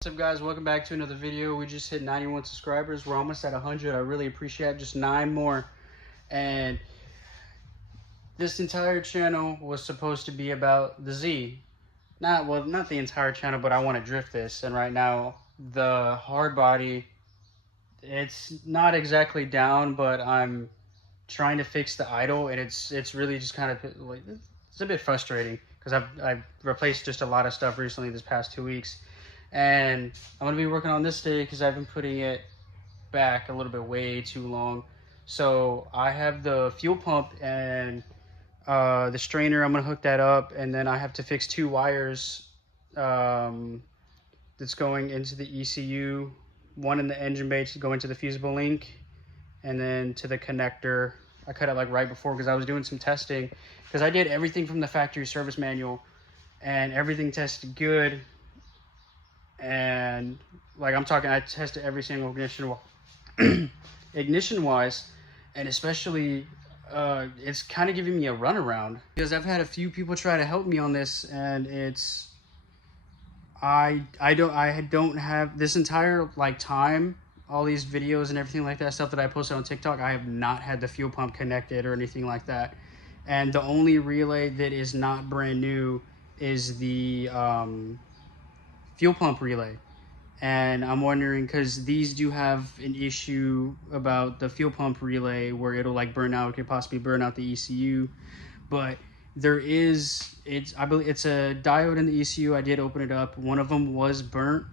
What's up, guys? Welcome back to another video. We just hit 91 subscribers. We're almost at 100. I really appreciate it. Just 9 more. And this entire channel was supposed to be about the Z. Not the entire channel, but I want to drift this. And right now, the hard body, it's not exactly down, but I'm trying to fix the idle, and it's really just kind of like, it's a bit frustrating because I've replaced just a lot of stuff recently this past 2 weeks. And I'm going to be working on this today because I've been putting it back a little bit way too long. So I have the fuel pump and the strainer. I'm going to hook that up, and then I have to fix 2 wires that's going into the ECU. One in the engine bay to go into the fusible link, and then to the connector. I cut it like right before because I was doing some testing, because I did everything from the factory service manual and everything tested good. And like I'm talking, I tested every single ignition wise, and especially it's kind of giving me a runaround because I've had a few people try to help me on this, and it's I don't have this entire like time, all these videos and everything like that stuff that I posted on TikTok. I have not had the fuel pump connected or anything like that, and the only relay that is not brand new is the fuel pump relay. And I'm wondering, because these do have an issue about the fuel pump relay where it'll like burn out, it could possibly burn out the ECU. But there is, I believe it's a diode in the ECU. I did open it up. One of them was burnt,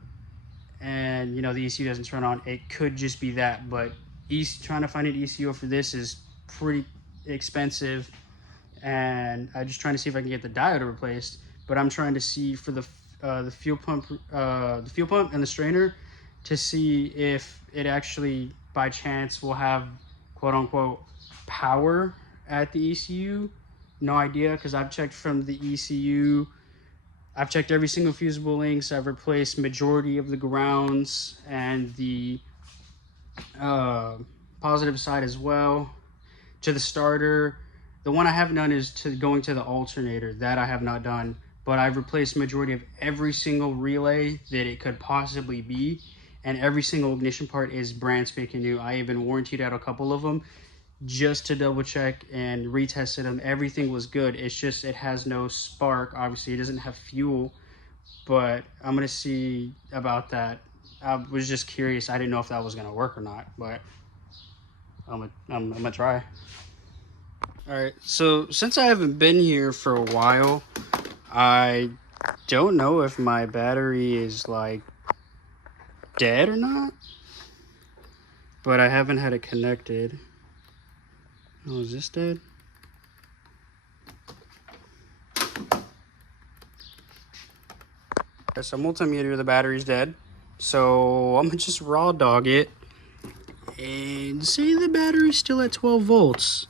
and you know, the ECU doesn't turn on. It could just be that, but trying to find an ECU for this is pretty expensive, and I'm just trying to see if I can get the diode replaced. But I'm trying to see for the fuel pump and the strainer to see if it actually by chance will have quote unquote power at the ECU. No idea, because I've checked from the ECU. I've checked every single fusible links. I've replaced majority of the grounds and the positive side as well. To the starter, the one I haven't done is going to the alternator. That I have not done. But I've replaced majority of every single relay that it could possibly be, and every single ignition part is brand spanking new. I even warrantied out a couple of them just to double check and retested them. Everything was good. It's just it has no spark. Obviously, it doesn't have fuel, but I'm gonna see about that. I was just curious. I didn't know if that was gonna work or not, but I'm gonna try. All right. So since I haven't been here for a while, I don't know if my battery is like dead or not, but I haven't had it connected. Oh, is this dead? So multimeter, the battery's dead. So I'm gonna just raw dog it and say the battery's still at 12 volts.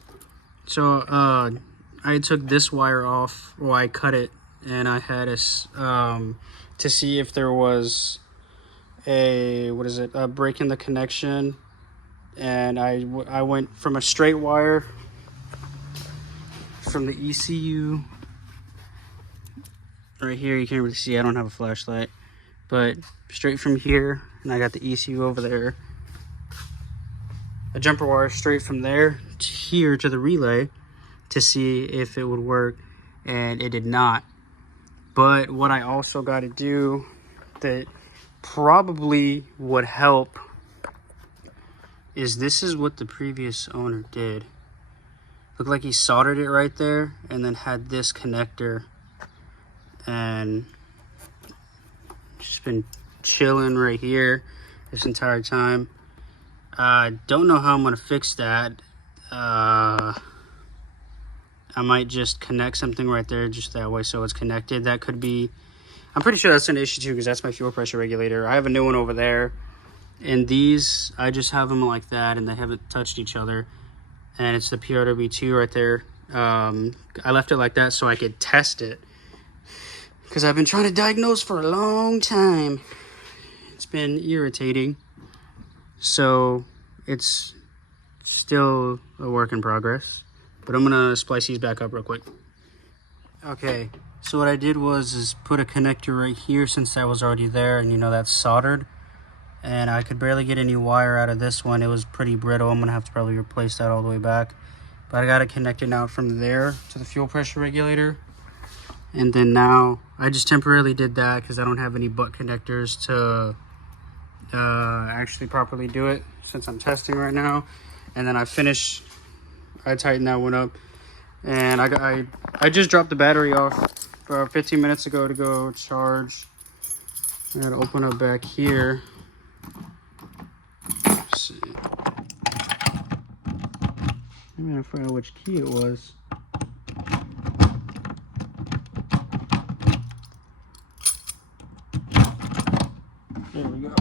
So I took this wire off, or I cut it, and I had a to see if there was a break in the connection, and I went from a straight wire from the ECU right here. You can't really see, I don't have a flashlight, but straight from here, and I got the ECU over there, a jumper wire straight from there to here to the relay to see if it would work, and it did not. But what I also got to do that probably would help is, this is what the previous owner did. Looked like he soldered it right there and then had this connector, and just been chilling right here this entire time. I don't know how I'm gonna fix that. I might just connect something right there just that way so it's connected. That could be, I'm pretty sure that's an issue too, because that's my fuel pressure regulator. I have a new one over there, and these, I just have them like that, and they haven't touched each other. And it's the PRW2 right there. I left it like that so I could test it, because I've been trying to diagnose for a long time. It's been irritating. So it's still a work in progress. But I'm gonna splice these back up real quick. Okay, So what I did was put a connector right here, since that was already there, and you know that's soldered. And I could barely get any wire out of this one. It was pretty brittle. I'm gonna have to probably replace that all the way back. But I got it connected now from there to the fuel pressure regulator. And then now I just temporarily did that because I don't have any butt connectors to actually properly do it, since I'm testing right now. And then I tightened that one up, and I just dropped the battery off 15 minutes ago to go charge. I gotta open up back here. Let's see. I'm gonna find out which key it was. There we go.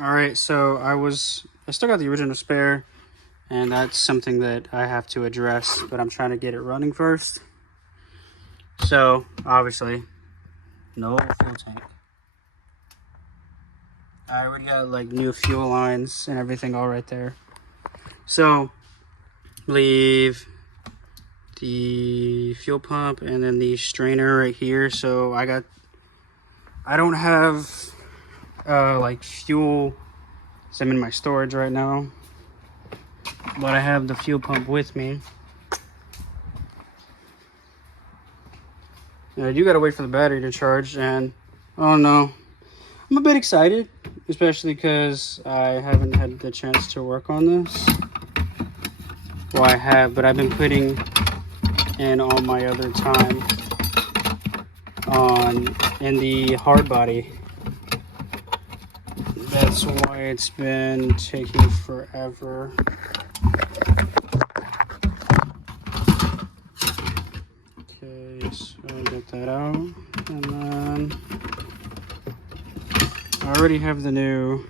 All right, so I still got the original spare, and that's something that I have to address, but I'm trying to get it running first. So obviously, no fuel tank. I already got like new fuel lines and everything all right there. So leave the fuel pump and then the strainer right here. So I don't have like fuel, so I'm in my storage right now, but I have the fuel pump with me. I do gotta wait for the battery to charge, and oh no, I'm a bit excited, especially because I haven't had the chance to work on this. Well, I have, but I've been putting in all my other time in the hard body. That's why it's been taking forever. Okay, so I get that out, and then I already have the new.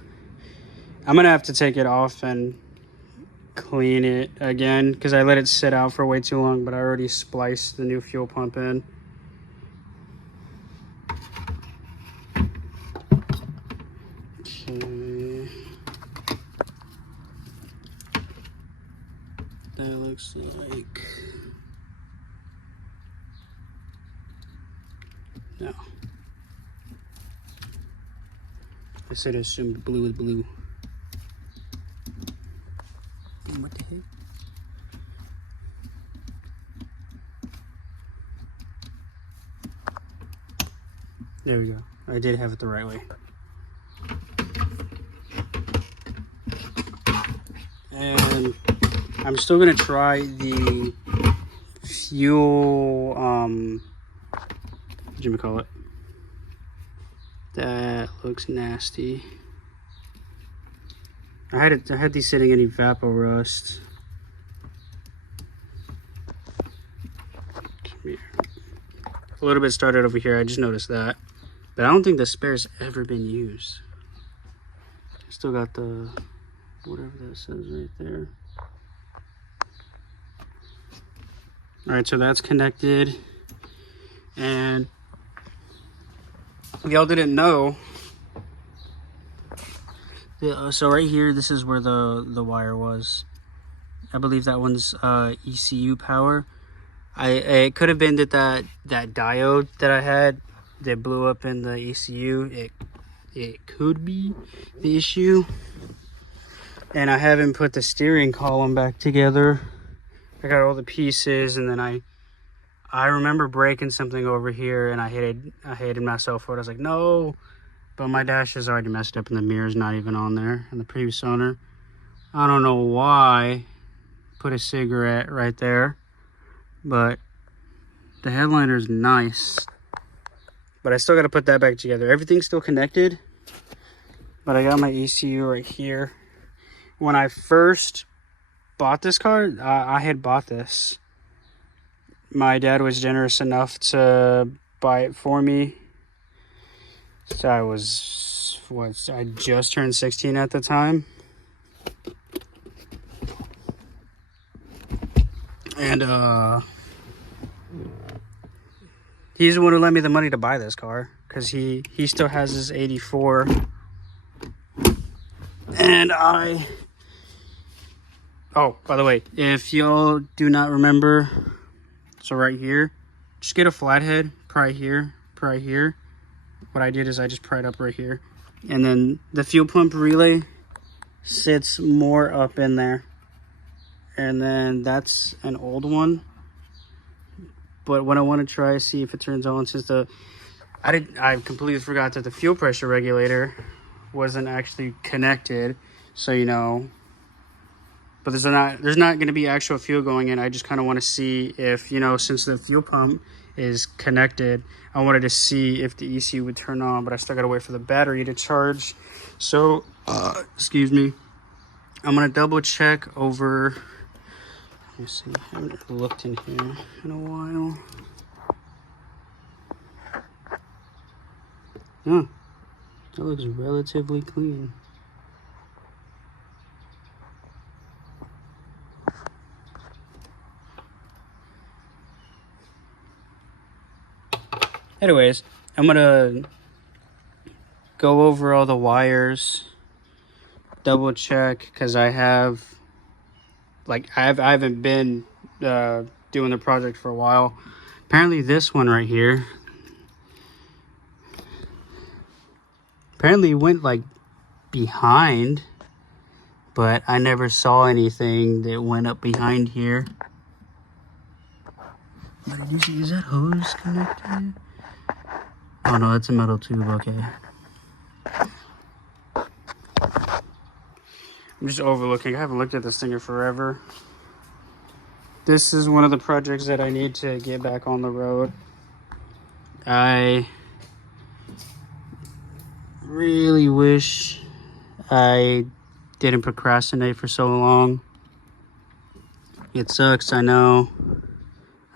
I'm gonna have to take it off and clean it again because I let it sit out for way too long, but I already spliced the new fuel pump in. Okay. That looks like... No. I said I assumed blue with blue. What the heck? There we go. I did have it the right way. And I'm still gonna try the fuel, what do you call it? That looks nasty. I had these sitting in Evaporust. Come here. A little bit started over here. I just noticed that, but I don't think the spare's ever been used. Still got the whatever that says right there. All right, so that's connected, and if y'all didn't know, so right here, this is where the wire was. I believe that one's ECU power. It could have been that diode that I had that blew up in the ECU. It could be the issue. And I haven't put the steering column back together. I got all the pieces, and then I remember breaking something over here, and I hated myself for it. I was like, no. But my dash is already messed up, and the mirror's not even on there, and the previous owner. I don't know why. Put a cigarette right there. But the headliner is nice. But I still got to put that back together. Everything's still connected. But I got my ECU right here. When I first bought this car, I had bought this. My dad was generous enough to buy it for me. So I was, I just turned 16 at the time. And he's the one who lent me the money to buy this car, because he still has his 84. And Oh, by the way, if y'all do not remember, so right here, just get a flathead, pry here, pry here. What I did is I just pried up right here. And then the fuel pump relay sits more up in there. And then that's an old one. But what I want to try is see if it turns on, since I completely forgot that the fuel pressure regulator wasn't actually connected. So, you know, but there's not going to be actual fuel going in. I just kind of want to see if, you know, since the fuel pump is connected, I wanted to see if the ECU would turn on, but I still got to wait for the battery to charge. So, excuse me. I'm going to double check over. Let me see. I haven't looked in here in a while. Huh. That looks relatively clean. Anyways, I'm gonna go over all the wires, double check, because I haven't been doing the project for a while. Apparently this one right here apparently went like behind, but I never saw anything that went up behind here. What did you see? Is that hose connected? Oh no, that's a metal tube. Okay. I'm just overlooking. I haven't looked at this thing in forever. This is one of the projects that I need to get back on the road. I really wish I didn't procrastinate for so long. It sucks, I know.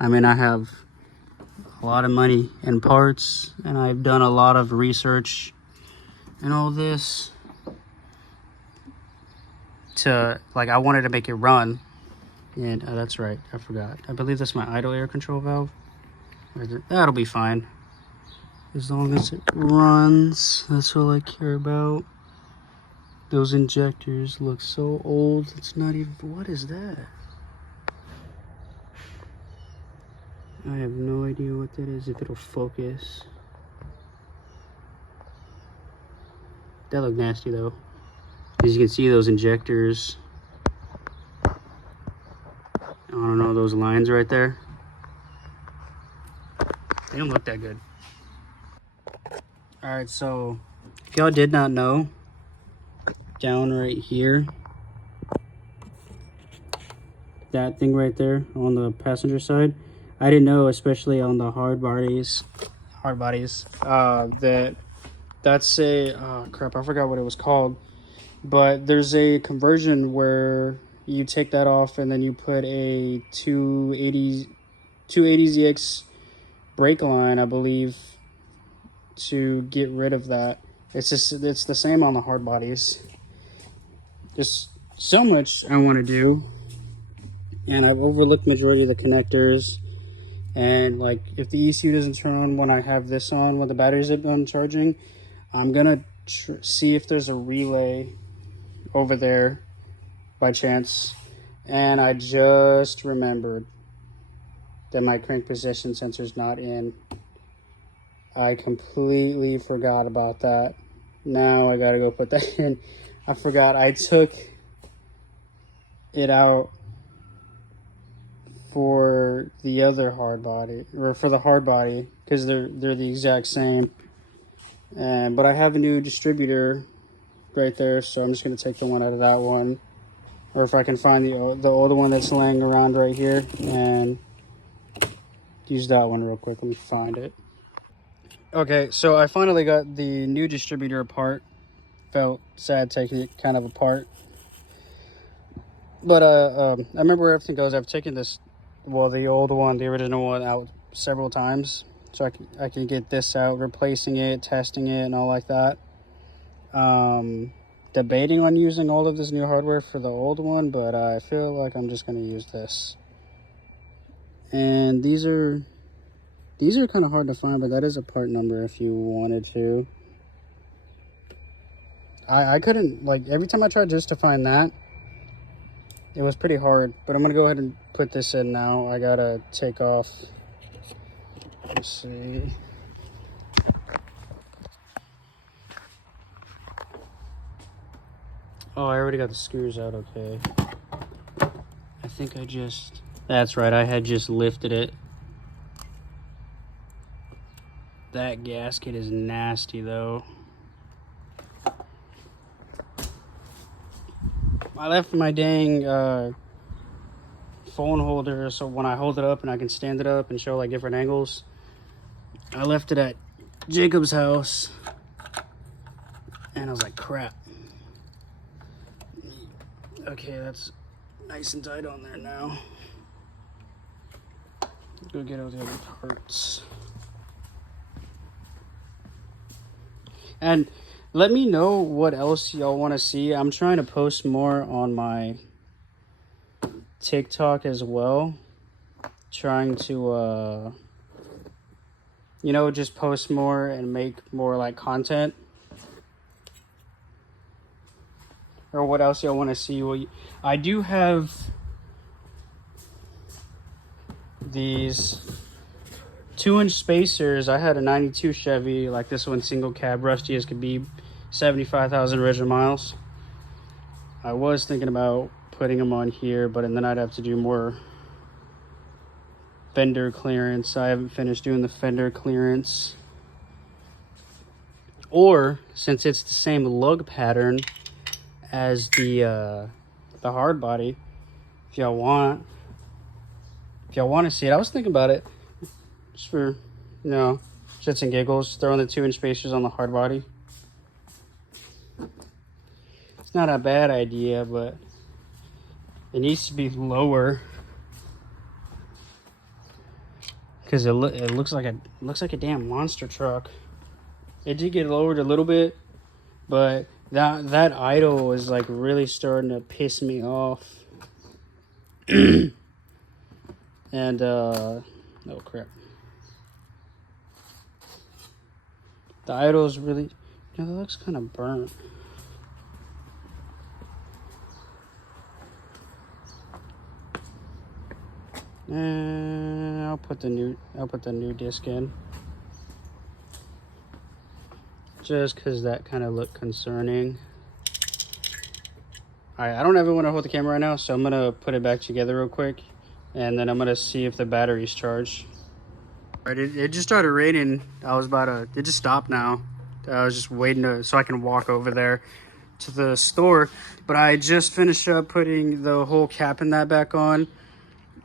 I mean, I have a lot of money in parts, and I've done a lot of research and all this to, like, I wanted to make it run. And that's right, I forgot. I believe that's my idle air control valve. That'll be fine. As long as it runs, that's all I care about. Those injectors look so old, it's not even, what is that? I have no idea what that is, if it'll focus. That looked nasty though. As you can see, those injectors, I don't know, those lines right there, they don't look that good. All right, so if y'all did not know, down right here, that thing right there on the passenger side, I didn't know, especially on the hard bodies, that's a, oh crap, I forgot what it was called, but there's a conversion where you take that off and then you put a 280ZX brake line, I believe, to get rid of that. It's the same on the hard bodies. Just so much I want to do, and I've overlooked majority of the connectors. And like, if the ECU doesn't turn on when I have this on, when the batteries are done charging, I'm gonna see if there's a relay over there by chance. And I just remembered that my crank position sensor is not in. I completely forgot about that. Now I gotta go put that in. I forgot I took it out for the other hard body, or for the hard body, because they're the exact same. But I have a new distributor right there, so I'm just gonna take the one out of that one, or if I can find the older one that's laying around right here, and use that one real quick. Let me find it. Okay, so I finally got the new distributor apart. Felt sad taking it kind of apart, but I remember where everything goes. I've taken this, well, the old one, the original one, out several times, so I can get this out, replacing it, testing it, and all like that. Debating on using all of this new hardware for the old one, but I feel like I'm just going to use this. And these are kind of hard to find, but that is a part number if you wanted to. I couldn't, like, every time I tried just to find that, It was pretty hard, but I'm gonna go ahead and put this in now. I gotta take off. Let's see. Oh, I already got the screws out, okay. I think I just... That's right, I had just lifted it. That gasket is nasty, though. I left my dang phone holder, so when I hold it up and I can stand it up and show like different angles. I left it at Jacob's house, and I was like, crap. Okay, that's nice and tight on there now. Go get all the other parts. And let me know what else y'all want to see. I'm trying to post more on my TikTok as well. Trying to, you know, just post more and make more like content. Or what else y'all want to see? Well, I do have these 2-inch spacers. I had a 92 Chevy, like this one, single cab, rusty as could be, 75,000 original miles. I was thinking about putting them on here, but then I'd have to do more fender clearance. I haven't finished doing the fender clearance. Or, since it's the same lug pattern as the hard body, if y'all want to see it, I was thinking about it just for, you know, shits and giggles, throwing the 2-inch spacers on the hard body. It's not a bad idea, but it needs to be lower because it looks like a damn monster truck. It did get lowered a little bit, but that idle is like really starting to piss me off. And oh crap, the idle is really, you know, that looks kind of burnt. And I'll put the new disc in, just because that kind of looked concerning. Alright, I don't ever want to hold the camera right now, so I'm gonna put it back together real quick, and then I'm gonna see if the battery's charged. Alright, it just started raining. It just stopped now. I was just waiting so I can walk over there to the store, but I just finished up putting the whole cap in that back on,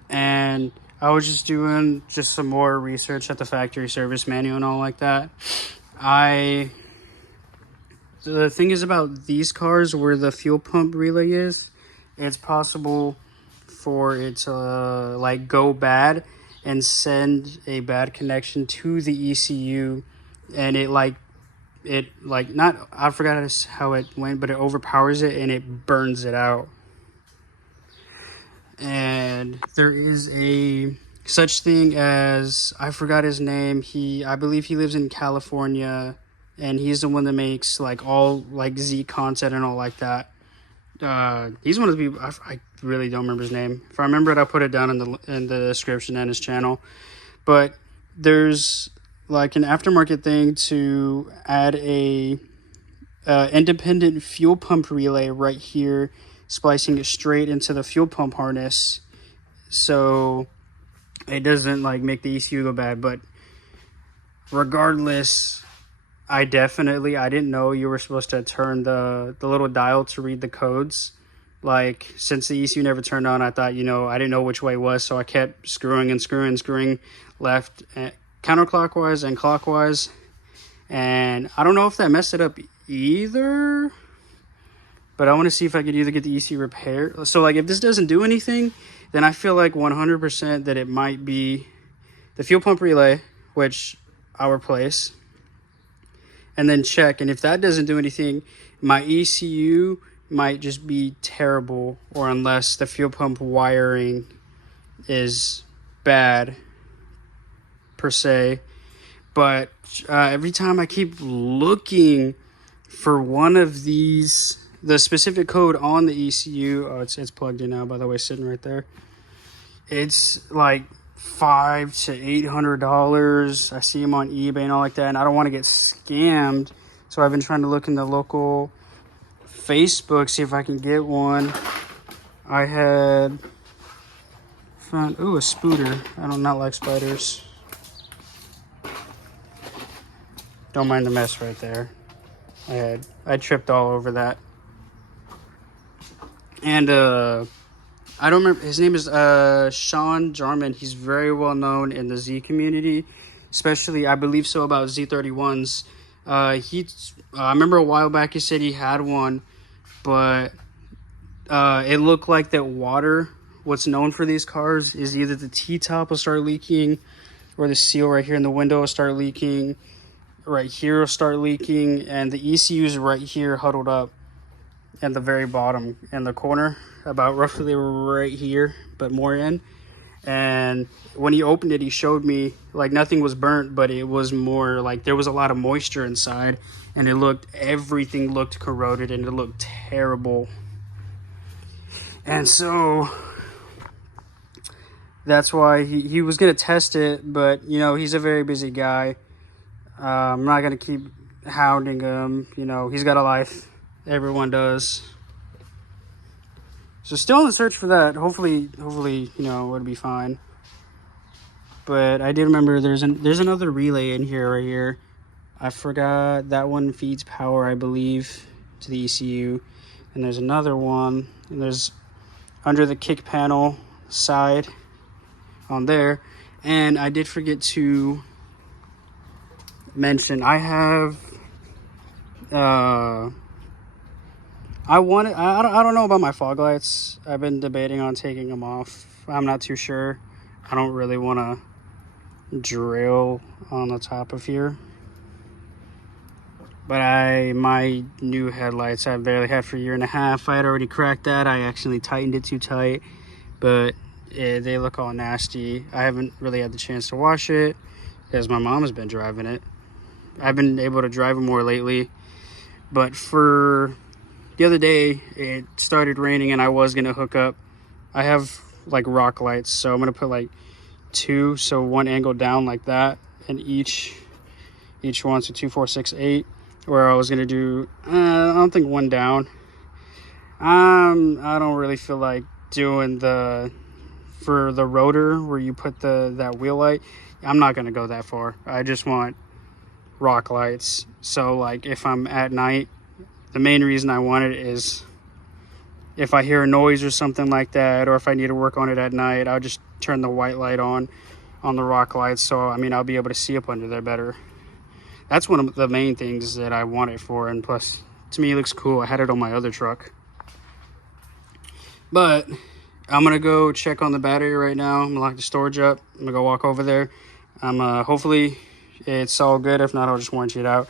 and I was just doing some more research at the factory service manual and all like that. So the thing is about these cars, where the fuel pump relay is, it's possible for it to like go bad and send a bad connection to the ECU, and I forgot how it went, but it overpowers it and it burns it out. And there is a such thing as, I forgot his name, I believe he lives in California, and he's the one that makes like all like Z content and all like that. He's one of the people, I really don't remember his name. If I remember it, I'll put it down in the description and his channel. But there's like an aftermarket thing to add a independent fuel pump relay right here, splicing it straight into the fuel pump harness, so it doesn't like make the ECU go bad. But regardless, I didn't know you were supposed to turn the little dial to read the codes. Like, since the ECU never turned on, I thought, you know, I didn't know which way it was, so I kept screwing left, counterclockwise and clockwise, and I don't know if that messed it up either, but I want to see if I could either get the ECU repaired. So like, if this doesn't do anything, then I feel like 100% that it might be the fuel pump relay, which I'll replace, and then check. And if that doesn't do anything, my ECU might just be terrible, or unless the fuel pump wiring is bad per se. But every time I keep looking for one of these the specific code on the ECU, oh, it's plugged in now, by the way, sitting right there. It's like $500 to $800. I see them on eBay and all like that, and I don't want to get scammed. So I've been trying to look in the local Facebook, see if I can get one. I had found, ooh, a spooter. I do not like spiders. Don't mind the mess right there. I tripped all over that. And I don't remember, his name is Sean Jarman. He's very well known in the Z community, especially, I believe so, about Z31s. I remember a while back he said he had one, but it looked like that water, what's known for these cars, is either the T-top will start leaking, or the seal right here in the window will start leaking, right here will start leaking, and the ECU is right here huddled up at the very bottom in the corner, about roughly right here, but more in. And when he opened it, he showed me like nothing was burnt, but it was more like there was a lot of moisture inside, and everything looked corroded, and it looked terrible. And so that's why he was going to test it, but you know, he's a very busy guy. I'm not going to keep hounding him. You know, he's got a life. Everyone does. So still in the search for that. Hopefully, you know, it'll be fine. But I did remember there's another relay in here right here. I forgot that one feeds power, I believe, to the ECU. And there's another one. And there's under the kick panel side on there. And I did forget to mention, I have I don't know about my fog lights. I've been debating on taking them off. I'm not too sure. I don't really want to drill on the top of here. But my new headlights I've barely had for a year and a half. I had already cracked that. I actually tightened it too tight, but they look all nasty. I haven't really had the chance to wash it because my mom has been driving it. I've been able to drive it more lately, but for the other day it started raining and I was gonna hook up. I have like rock lights, so I'm gonna put like two, so one angle down like that, and each one, so 2, 4, 6, 8. Where I was gonna do, I don't think one down. I don't really feel like doing for the rotor where you put that wheel light. I'm not gonna go that far. I just want rock lights. So like if I'm at night, the main reason I want it is if I hear a noise or something like that, or if I need to work on it at night, I'll just turn the white light on the rock lights. So I mean, I'll be able to see up under there better. That's one of the main things that I want it for, and plus to me it looks cool. I had it on my other truck. But I'm gonna go check on the battery right now. I'm gonna lock the storage up. I'm gonna go walk over there. Hopefully it's all good. If not, I'll just warranty it out,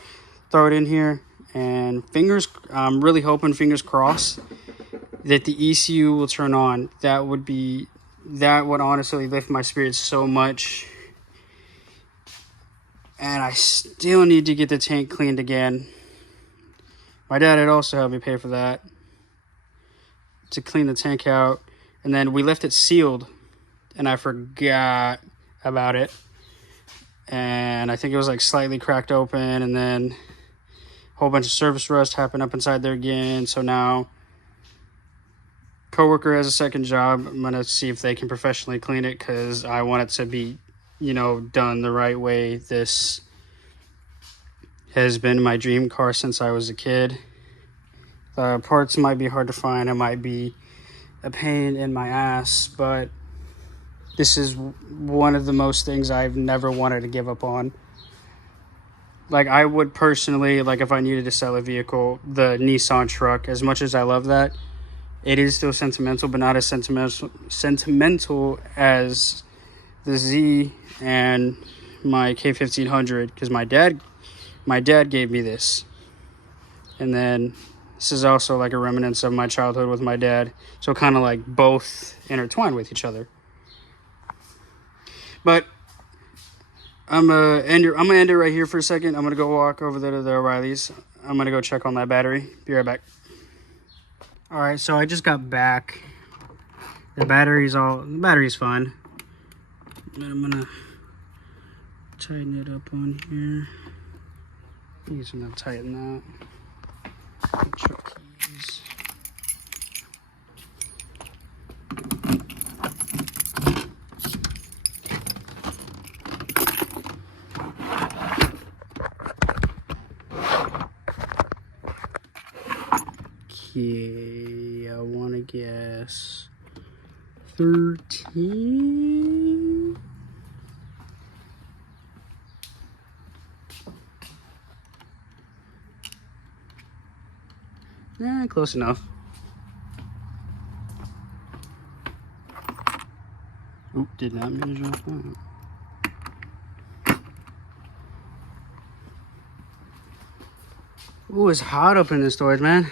throw it in here, and I'm really hoping, fingers crossed, that the ECU will turn on. That would honestly lift my spirits so much. And I still need to get the tank cleaned again. My dad had also helped me pay for that, to clean the tank out. And then we left it sealed, and I forgot about it. And I think it was like slightly cracked open, and then a whole bunch of surface rust happened up inside there again. So now coworker has a second job. I'm gonna see if they can professionally clean it, because I want it to be, you know, done the right way. This has been my dream car since I was a kid. The parts might be hard to find. It might be a pain in my ass, but this is one of the most things I've never wanted to give up on. Like, I would personally, like, if I needed to sell a vehicle, the Nissan truck, as much as I love that, it is still sentimental, but not as sentimental as the Z and my K1500, because my dad gave me this. And then this is also like a remnants of my childhood with my dad, so kind of like both intertwined with each other. But I'm gonna end it right here for a second. I'm gonna go walk over there to the O'Reilly's. I'm gonna go check on that battery. Be right back. All right, so I just got back. The battery's fine. But I'm gonna tighten it up on here. I'm just gonna tighten that. Get your keys. Okay, I wanna guess 13. Yeah, close enough. Oop, did not mean to drop that. Ooh, it's hot up in this storage, man.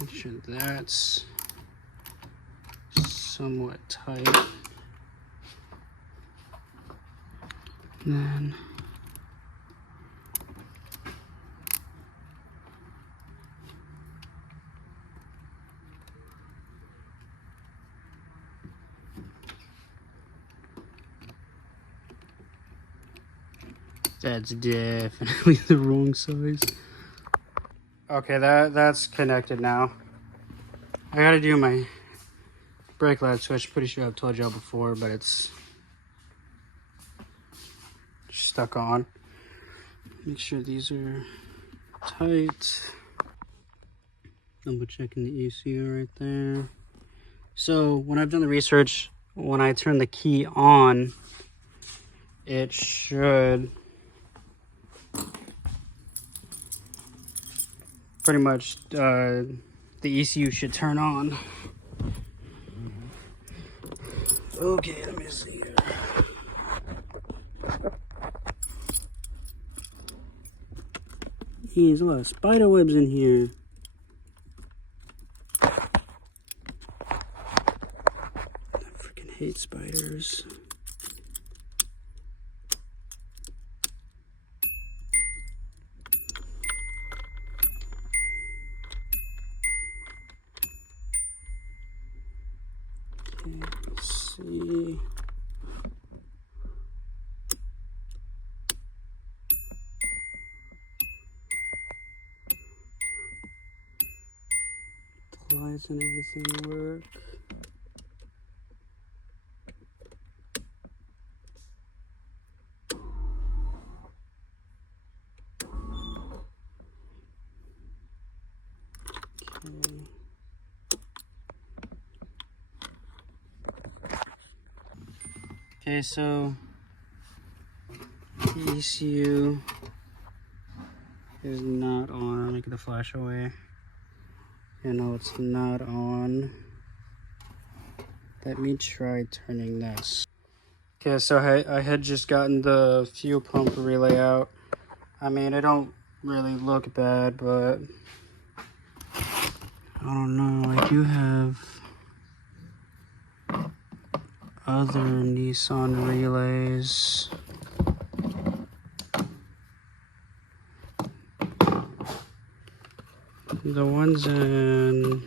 Make sure that's somewhat tight. And then that's definitely the wrong size. Okay, that's connected now. I gotta do my brake light switch. Pretty sure I've told y'all before, but it's stuck on. Make sure these are tight. Double checking the ECU right there. So when I've done the research, when I turn the key on, it should pretty much, the ECU should turn on. Okay, let me see here. There's a lot of spider webs in here. I freaking hate spiders. Okay, let's see. The lights and everything work. Okay, so the ECU is not on. Let me get the flash away. You know it's not on. Let me try turning this. Okay, so I had just gotten the fuel pump relay out. I mean, it don't really look bad, but I don't know. I do have other Nissan relays. The ones in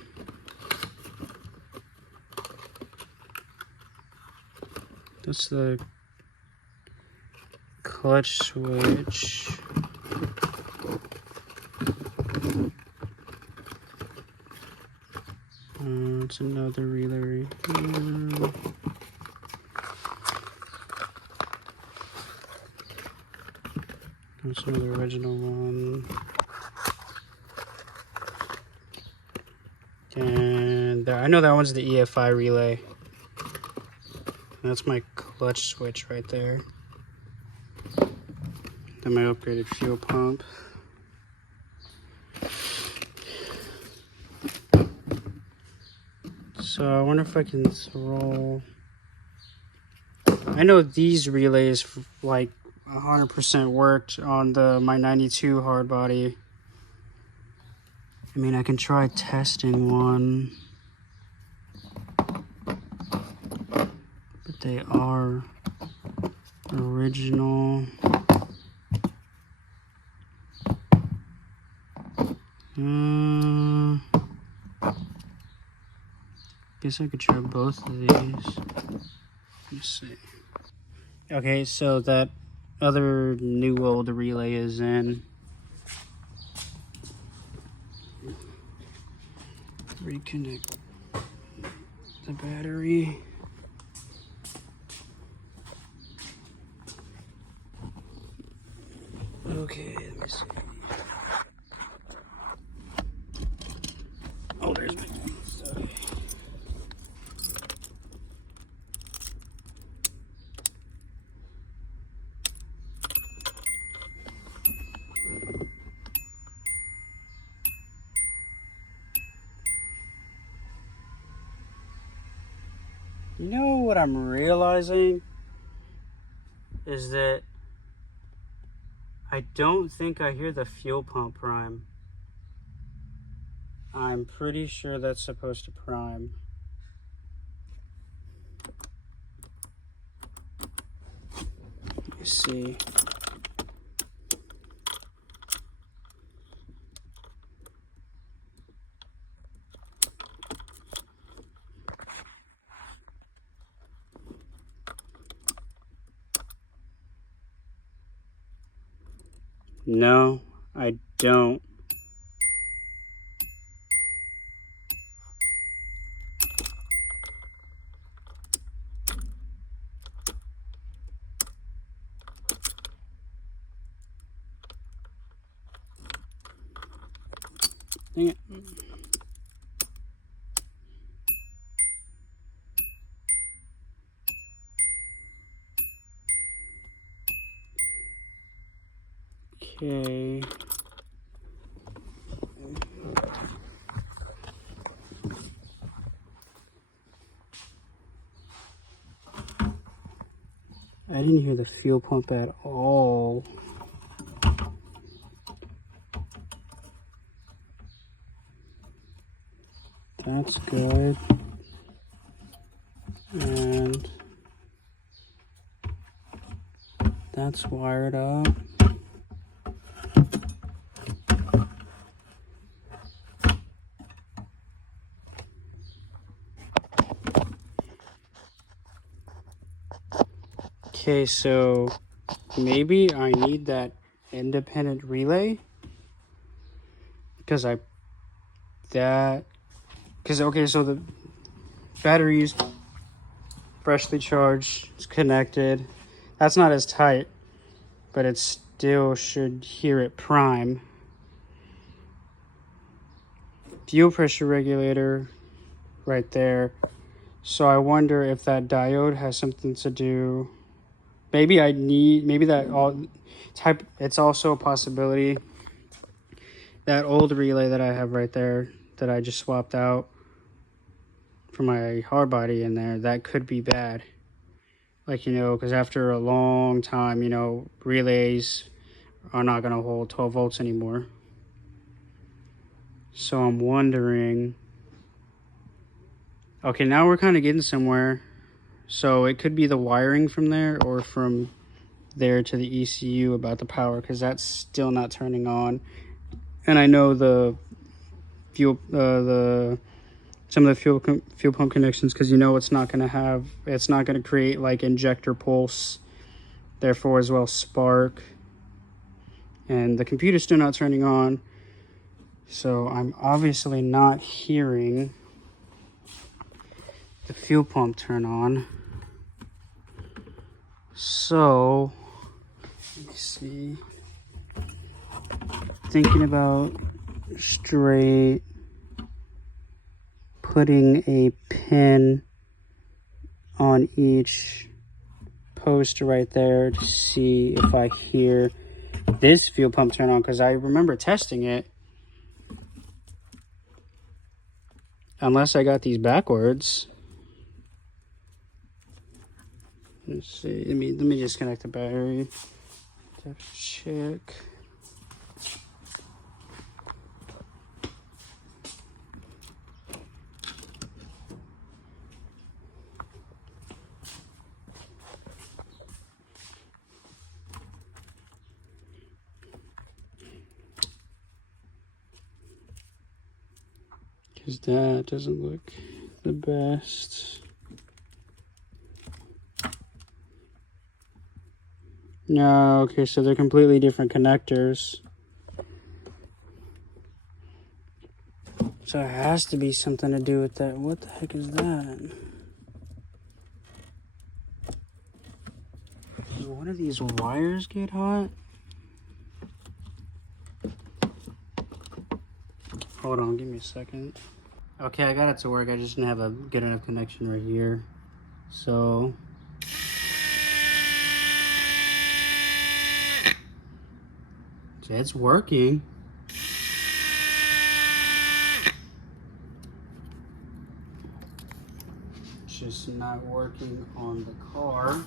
that's the clutch switch. It's another relay. That's another original one. And I know that one's the EFI relay. That's my clutch switch right there. Then my upgraded fuel pump. So I wonder if I can throw. I know these relays like 100% worked on my 92 hard body. I mean, I can try testing one. they are original. Guess I could try both of these. Let's see. Okay, so that other new old relay is in. Reconnect the battery. Okay, let me see. Oh, there's my keys. Okay. You know what I'm realizing is that I don't think I hear the fuel pump prime. I'm pretty sure that's supposed to prime. Let me see. No, I don't. Dang it. Okay. I didn't hear the fuel pump at all. That's good. And that's wired up. Okay, so maybe I need that independent relay because okay, so the battery's freshly charged, it's connected. That's not as tight, but it still should hear it prime. Fuel pressure regulator right there. So I wonder if that diode has something to do. Maybe it's also a possibility. That old relay that I have right there that I just swapped out for my hard body in there, that could be bad. Like, because after a long time, relays are not going to hold 12 volts anymore. So I'm wondering. Okay, now we're kind of getting somewhere. So it could be the wiring from there or from there to the ECU about the power, because that's still not turning on. And I know the fuel, some of the fuel pump connections, because it's not going to create like injector pulse, therefore as well spark. And the computer's still not turning on, so I'm obviously not hearing the fuel pump turn on. So let me see. Thinking about straight putting a pin on each post right there to see if I hear this fuel pump turn on, because I remember testing it. Unless I got these backwards. Let's see. Let me just connect the battery. Check. because that doesn't look the best. No, okay, so they're completely different connectors. So it has to be something to do with that. What the heck is that? Did one of these wires get hot? Hold on, give me a second. Okay, I got it to work. I just didn't have a good enough connection right here. So it's working. It's just not working on the car.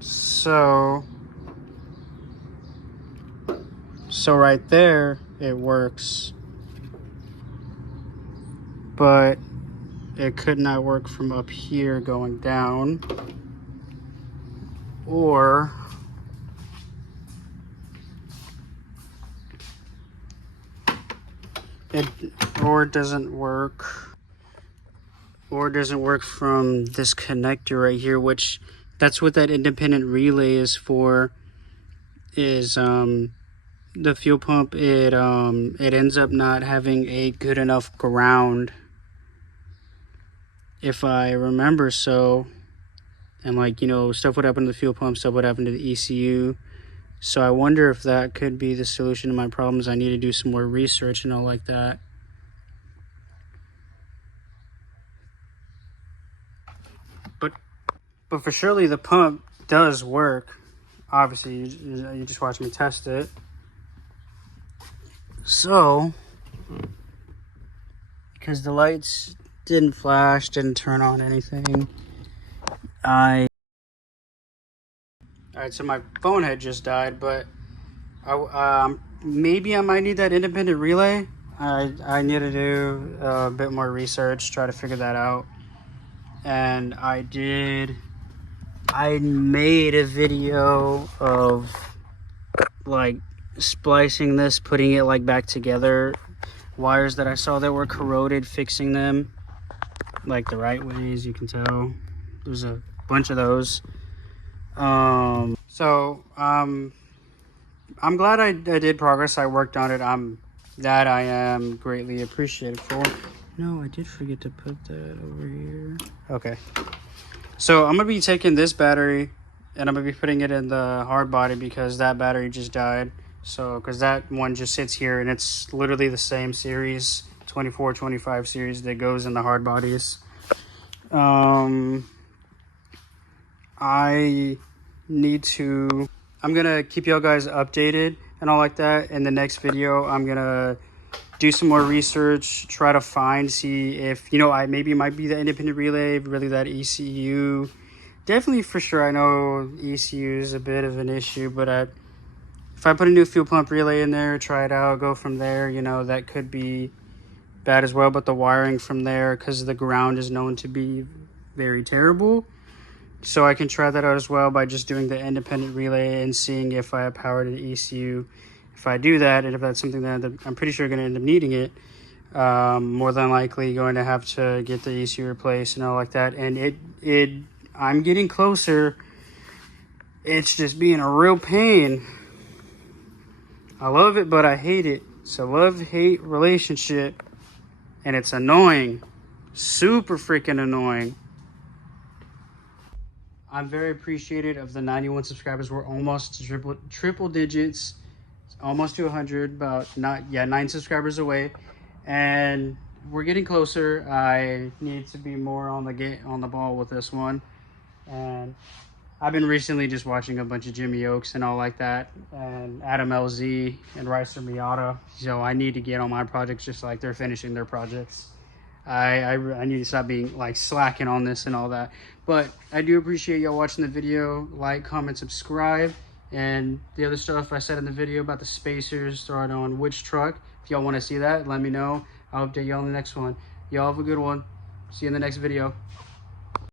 So right there, it works. But it could not work from up here going down. Or it doesn't work. Or it doesn't work from this connector right here, which that's what that independent relay is for. Is the fuel pump, it ends up not having a good enough ground, if I remember. So, and like, you know, stuff would happen to the fuel pump, stuff would happen to the ECU. So I wonder if that could be the solution to my problems. I need to do some more research and all like that. But for surely the pump does work. Obviously, you just watch me test it. So, because the lights didn't flash, didn't turn on anything, Alright, so my phone had just died, but maybe I might need that independent relay. I need to do a bit more research, try to figure that out. And I made a video of like splicing this, putting it like back together, wires that I saw that were corroded, fixing them like the right way, as you can tell. There's a bunch of those. I'm glad I did progress. I worked on it. I am greatly appreciated for. No, I did forget to put that over here. Okay. So I'm gonna be taking this battery and I'm gonna be putting it in the hard body because that battery just died. So, because that one just sits here and it's literally the same series, 24, 25 series that goes in the hard bodies. I'm gonna keep y'all guys updated and all like that. In the next video, I'm gonna do some more research, try to see if, you know, maybe it might be the independent relay, really that ECU. Definitely for sure, I know ECU is a bit of an issue, but if I put a new fuel pump relay in there, try it out, go from there, you know, that could be bad as well. But the wiring from there, because the ground is known to be very terrible. So I can try that out as well by just doing the independent relay and seeing if I have power to the ECU. If I do that, and if that's something that I'm pretty sure going to end up needing it, more than likely going to have to get the ECU replaced and all like that. And I'm getting closer. It's just being a real pain. I love it, but I hate it. It's a love-hate relationship, and it's annoying. Super freaking annoying. I'm very appreciative of the 91 subscribers. We're almost to triple digits, almost to 100, about 9 subscribers away, and we're getting closer. I need to be more on the ball with this one, and I've been recently just watching a bunch of Jimmy Oaks and all like that, and Adam LZ and Ricer Miata. So I need to get on my projects just like they're finishing their projects. I need to stop being like slacking on this and all that. But I do appreciate y'all watching the video. Like, comment, subscribe, and the other stuff I said in the video about the spacers, throw it on which truck. If y'all want to see that, let me know. I'll update y'all in the next one. Y'all have a good one. See you in the next video.